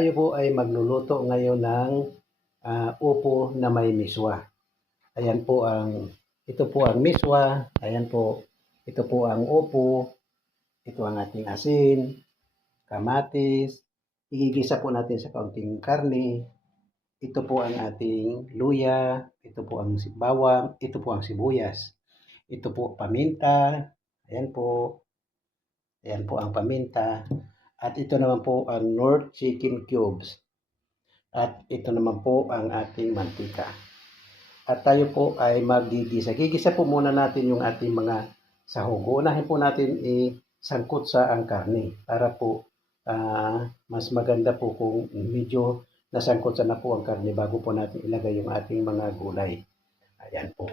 Tayo po ay magluluto ngayon ng upo na may miswa. Ayan po ito po ang miswa. Ayan po, ito po ang upo. Ito ang ating asin, kamatis. Igigisa po natin sa kaunting karne. Ito po ang ating luya. Ito po ang bawang. Ito po ang sibuyas. Ito po paminta. Ayan po. Ayan po ang paminta. At ito naman po ang North Chicken Cubes. At ito naman po ang ating mantika. At tayo po ay magigisa. Gigisa po muna natin yung ating mga sahog. Unahin po natin isangkot sa ang karne para po mas maganda po kung medyo nasangkot sa na po ang karne bago po natin ilagay yung ating mga gulay. Ayan po.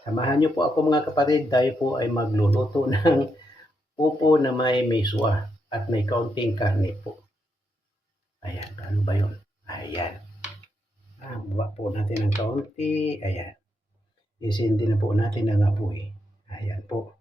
Samahan niyo po ako mga kapatid. Tayo po ay magluluto ng upo na may miswa at may kaunting karne po. Ayan, ano ba yun? Ayan. Buwa po natin ng kaunti. Ayan. Isindi na po natin ang apoy. Ayan po.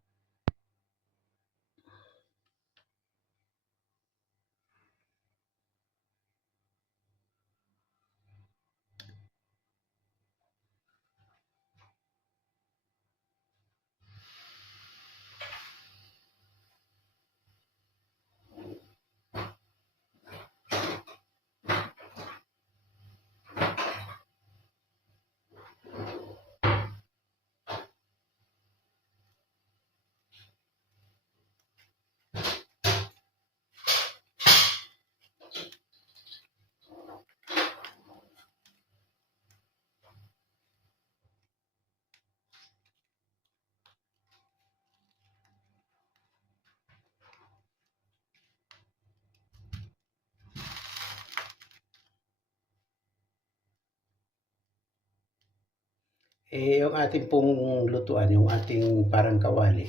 Yung ating pong lutuan, yung ating parang kawali,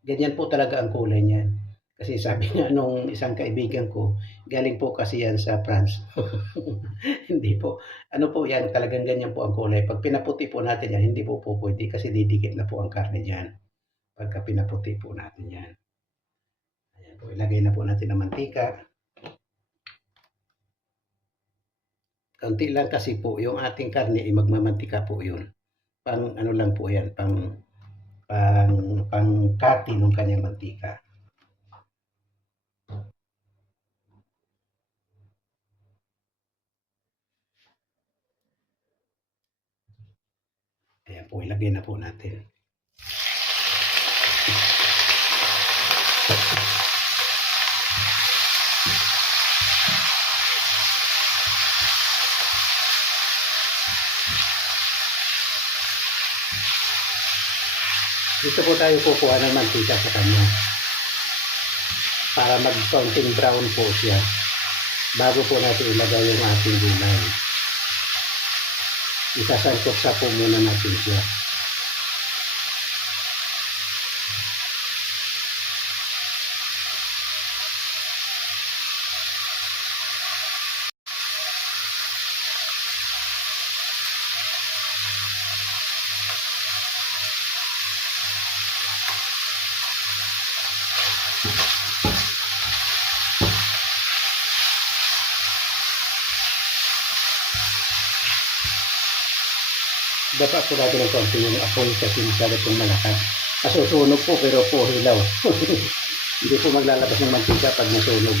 ganyan po talaga ang kulay niyan. Kasi sabi nga nung isang kaibigan ko, galing po kasi yan sa France. Hindi po. Ano po yan, talagang ganyan po ang kulay. Pag pinaputi po natin yan, hindi po pwede kasi didikit na po ang karne dyan. Pagka pinaputi po natin yan. Ayan po, ilagay na po natin ang mantika. Kaunti lang kasi po, yung ating karne ay magmamantika po yun. Pang ano lang po yan, pang kati ng kanyang mantika. Ayan po, ilagay na po natin. Dito po tayo kukuha ng mantika sa kanya para mag-counting brown po siya bago po natin ilagay yung ating gulay. Isasangkot sa po muna natin siya. Dapat po natin ng konti yung apoy kasi masyado pong malakas. Masusunog po pero po hilaw. Hindi po maglalabas ng mantika pag nasunog.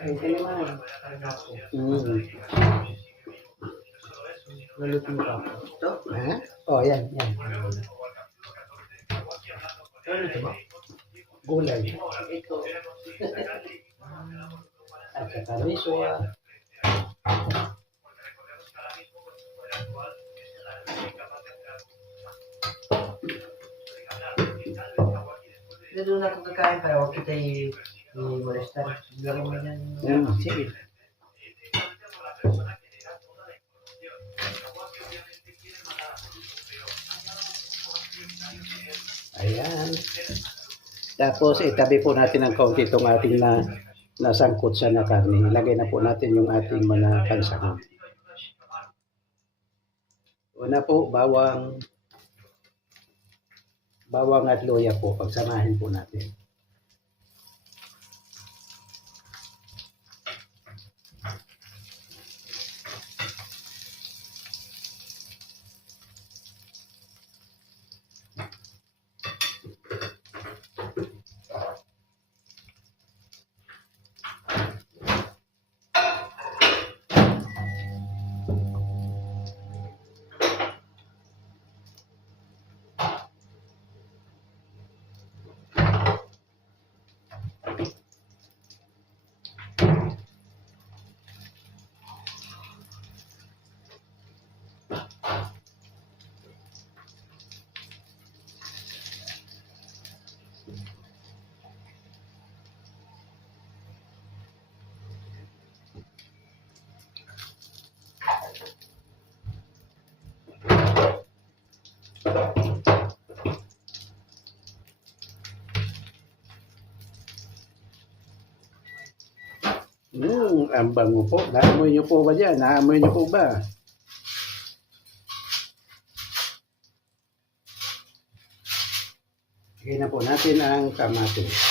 Ay, ito naman. Ano ako? Naluto mo pa ako. Ito? Ha? Oh, yan, yan. Ano ito ba? Gulay. Ito. At saka miswa. Ito doon ako kakain para huwag kita i-molestan. Lagyan mo yan. Sige. Ayan. Tapos itabi po natin ng kaunti itong ating nasangkot sa na karne. Ilagay na po natin yung ating mga pansahog. Una po, bawang at luya po. Pagsamahin po natin. Ang bango po. Naamoy niyo po ba dyan? Naamoy niyo po ba? Lagay na po natin ang kamatis.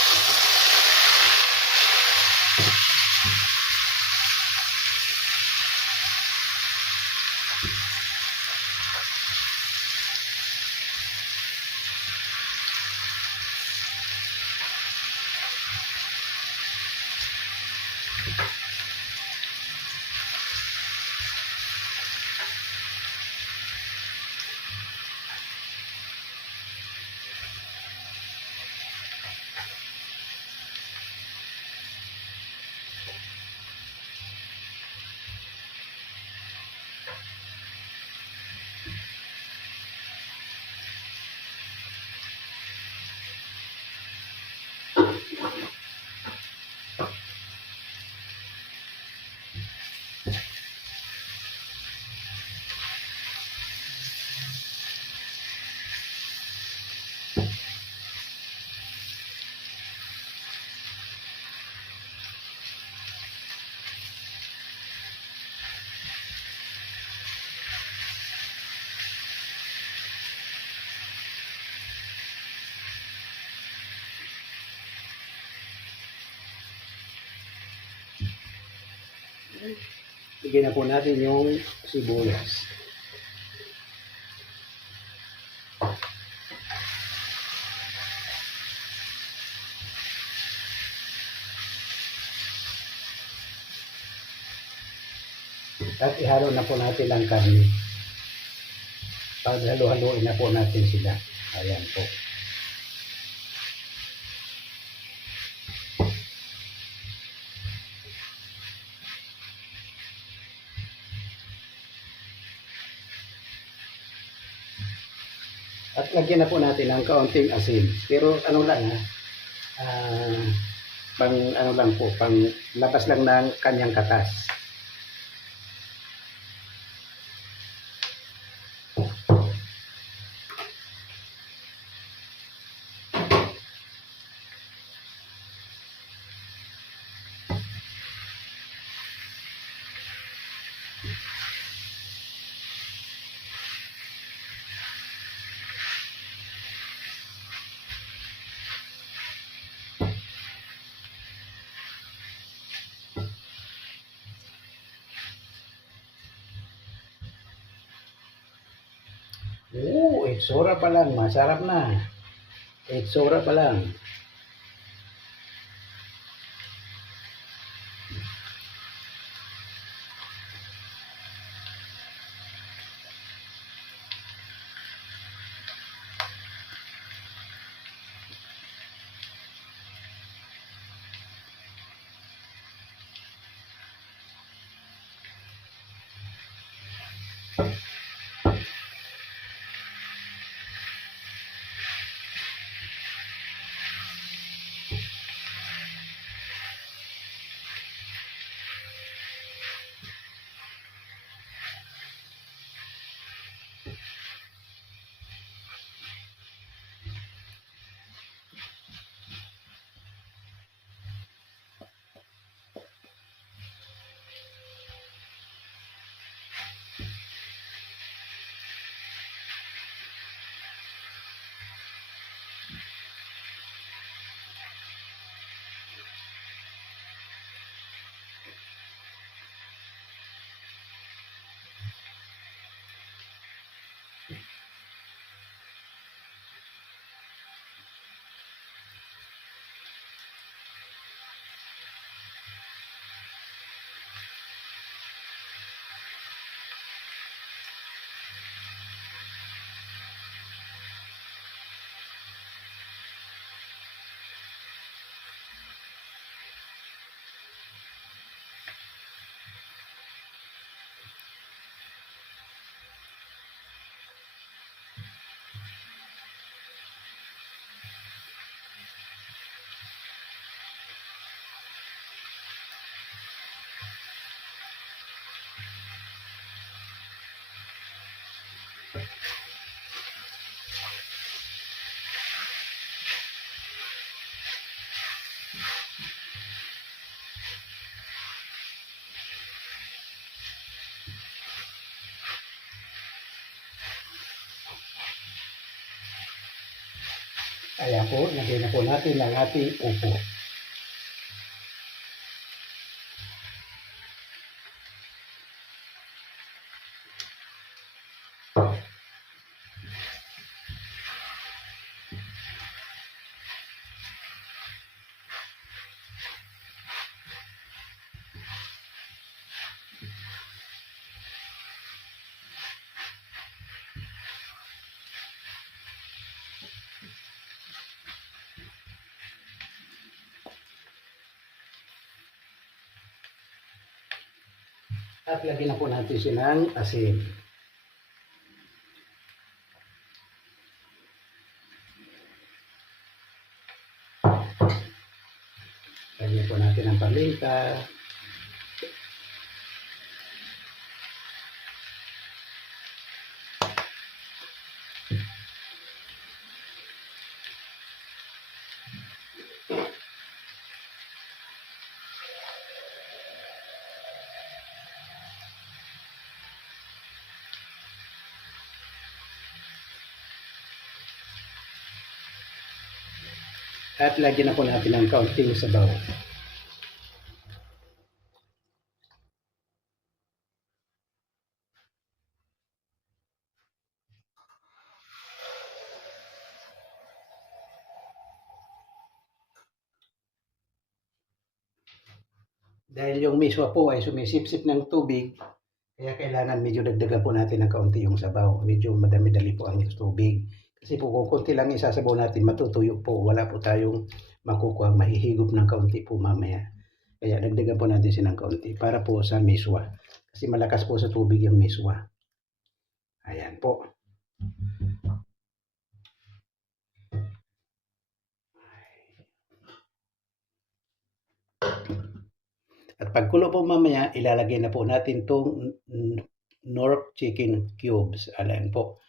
Bigyan na po natin yung sibuyas. At ihalo na po natin ang karne. Paghalo-haloin na po natin sila. Ayan po. At lagyan na po natin ng kaunting asin. Pero ano lang pang ano lang po, pang labas lang ng kanyang katas. Itsura pa lang, masarap na. Itsura pa lang. Ayan po, lagyan na po natin ang ating upo. At lagyan na po natin siya ng asin. Lagyan po natin ang paminta. At lagyan na po natin ng kaunting sabaw. Dahil yung miswa po ay sumisipsip ng tubig, kaya kailangan medyo dagdagan po natin ng kaunti yung sabaw. Medyo madami-dali po ang tubig. Kasi po kung konti lang isasabaw natin, matutuyo po. Wala po tayong makukuha, mahihigop ng kaunti po mamaya. Kaya dagdagan po natin siya ng kaunti para po sa miswa. Kasi malakas po sa tubig yung miswa. Ayan po. At pagkulo po mamaya, ilalagay na po natin itong North chicken cubes. Alam po.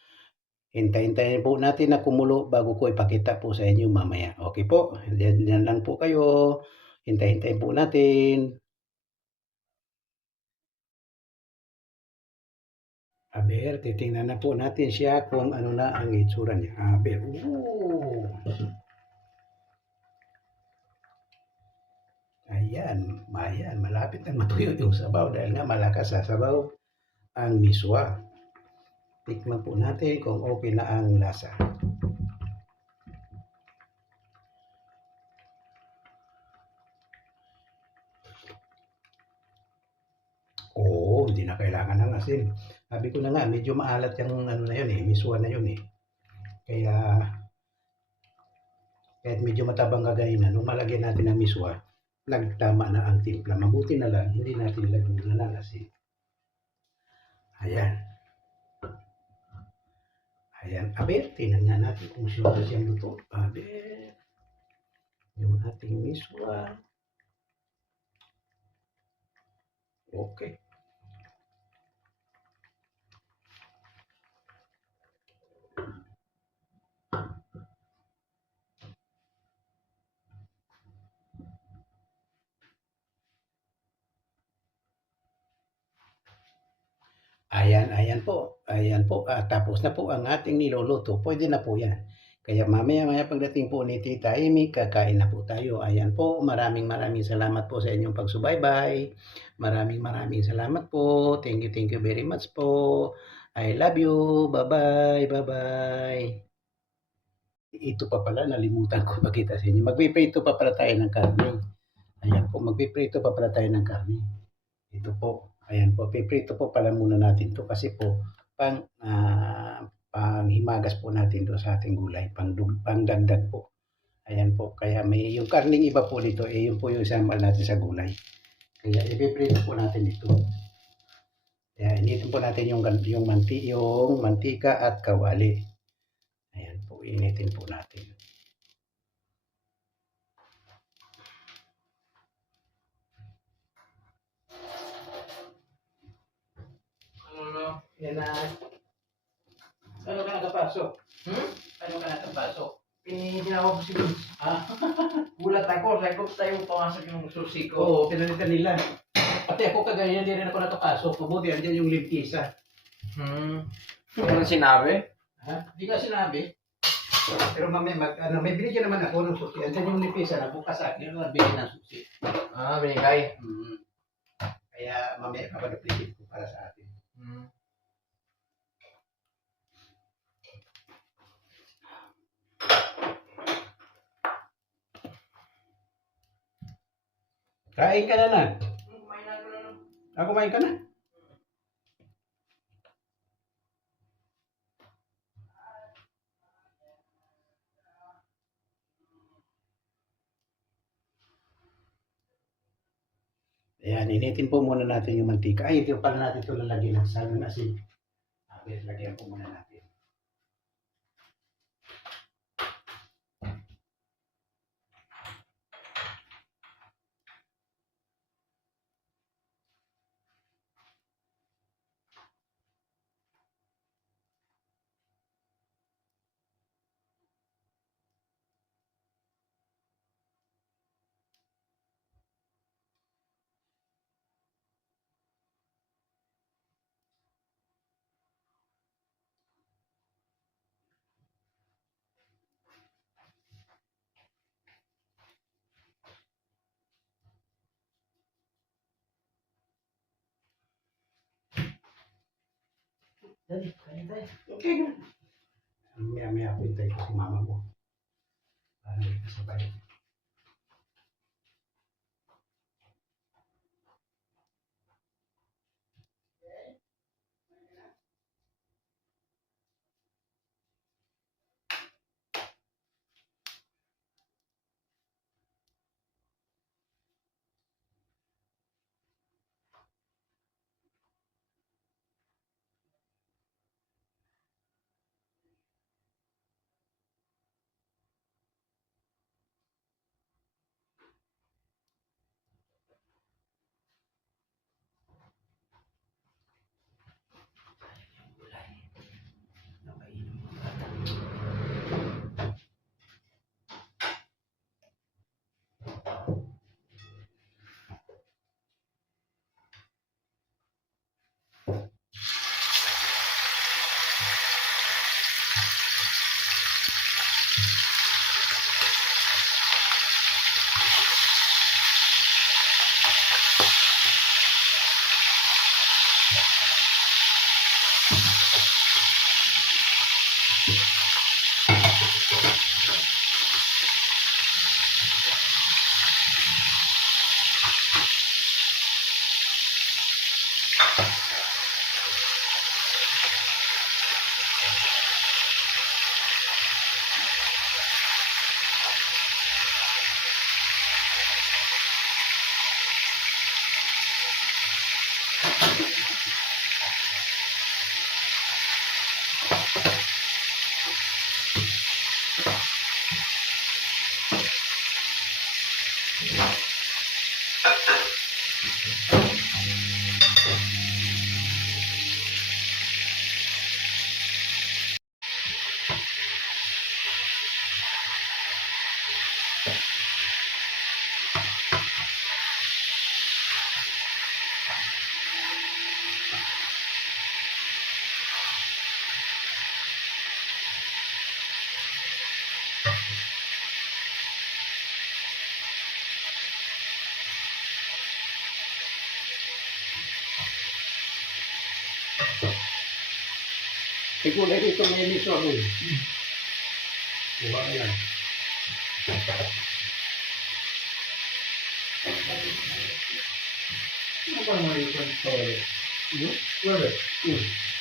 Hintayin po natin na kumulo bago ko ipakita po sa inyo mamaya. Okay po, diyan lang po kayo. Hintayin po natin. Aber, titingnan na po natin siya kung ano na ang itsura niya. Aber, Ayan, malapit na matuyo yung sabaw dahil nga malakas sa sabaw ang miswa. Tikman po natin kung okay na ang lasa. Oo, hindi na kailangan ng asin. Sabi ko na nga, medyo maalat yung ano na yun miswa na yun Kaya, kahit medyo matabang kagayin na, nung malagyan natin ng miswa, nagtama na ang timpla. Mabuti na lang, hindi natin lagyan na ng asin. Ayan. Ayan, aber, tingnan nga natin kung sure siyang luto. Aber, yung ating miswa. Okay. Ayan po. Ayan po. Tapos na po ang ating niluluto. Pwede na po yan. Kaya mamaya-maya pagdating po ni Tita Amy, kakain na po tayo. Ayan po. Maraming salamat po sa inyong pagsubaybay. Maraming salamat po. Thank you very much po. I love you. Bye-bye. Bye-bye. Ito pa pala, nalimutan ko pakita sa inyo. Magpiprito pa pala tayo ng karne. Ayan po, magpiprito pa pala tayo ng karne. Ito po. Ayan po, piprito po pala muna natin to kasi po panghimagas po natin to sa ating gulay, pangdagdag po. Ayan po, kaya may yung karning iba po dito, yun po yung sambal natin sa gulay. Kaya ipiprito po natin ito. Kaya initin po natin yung mantika at kawali. Ayan po, initin po natin. Yan na. Ano ka nakapasok? Ano ka nakapasok? Ginawa ko si Vince. Gulat ako. Sabi ko, tayo pumasok yung susi ko. Oo, pinalitan nila. Pati ako kagaya, hindi rin ako nakapasok. Mabuti, andyan yung limpisa. Ano sinabi? Hindi ka sinabi. Pero mamaya, may binigyan naman ako ng susi. Andyan yung limpisa, nabukas sa akin, nabigyan ng susi. Binigay. Kaya mamaya kapag-appreciate ko para sa atin. Kain ka na na. Kumain ka na. Ayan, initin po muna natin yung mantika. Ay, ito pala natin ito lalagyan ng salmon asin. Lagyan po muna natin. Dali, kain tayo. Okay na. Maya-maya po hintay ko si mama mo. Para may kasabay. Siguro dito may miso mo. Kuha ka lang. Ano ba naman ito? Wala.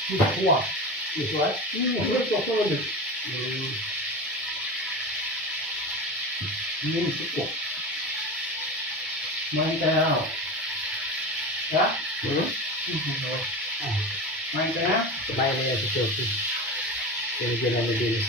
Miswa. Miswa? Miswa. Main ka na ako. Ha? Main ka na? Kumain na yan si Sophie. Sinigyan na ni Bilis.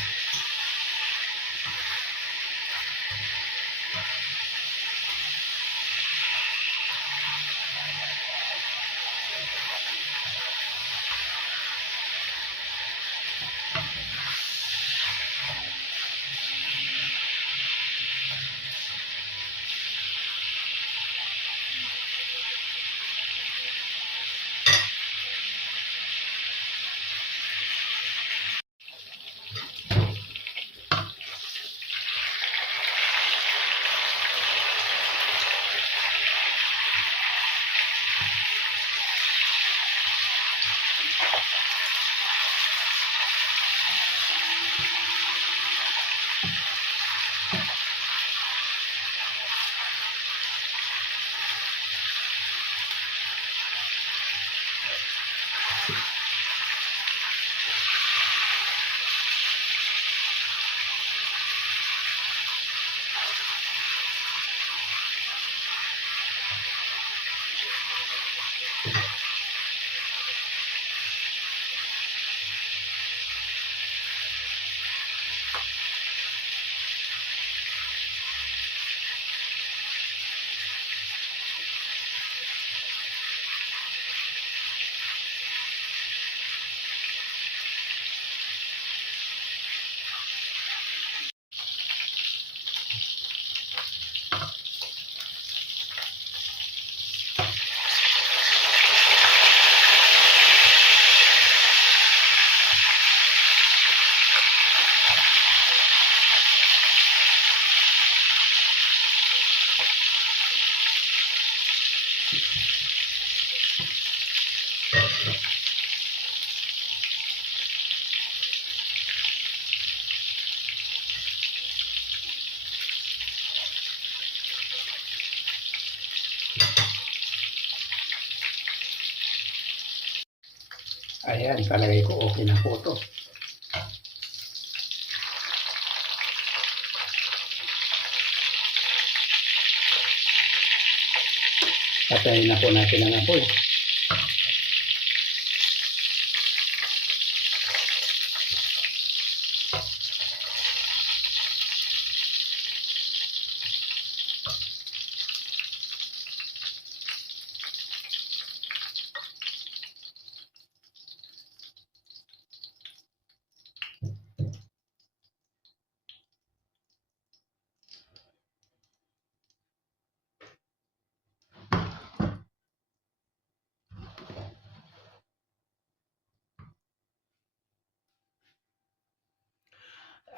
Ayan, palagay ko okay na po ito. Patayin na po natin ang apoy.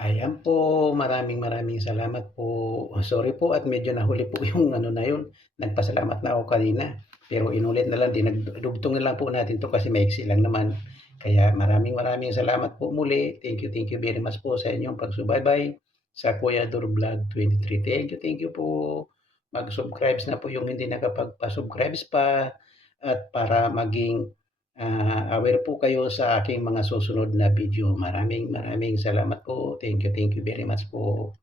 Ayan po, maraming salamat po. Sorry po at medyo nahuli po yung ano na yun. Nagpasalamat na ako kanina. Pero inulit na lang din, nagdugtong na lang po natin to kasi maiksi lang naman. Kaya maraming salamat po muli. Thank you very much po sa inyong pagsubaybay sa Kuya Dur Vlog 23. Thank you po. Mag-subscribe na po yung hindi nakapagpa-subscribe pa at para maging aware po kayo sa aking mga susunod na video. Maraming salamat po. Thank you very much po.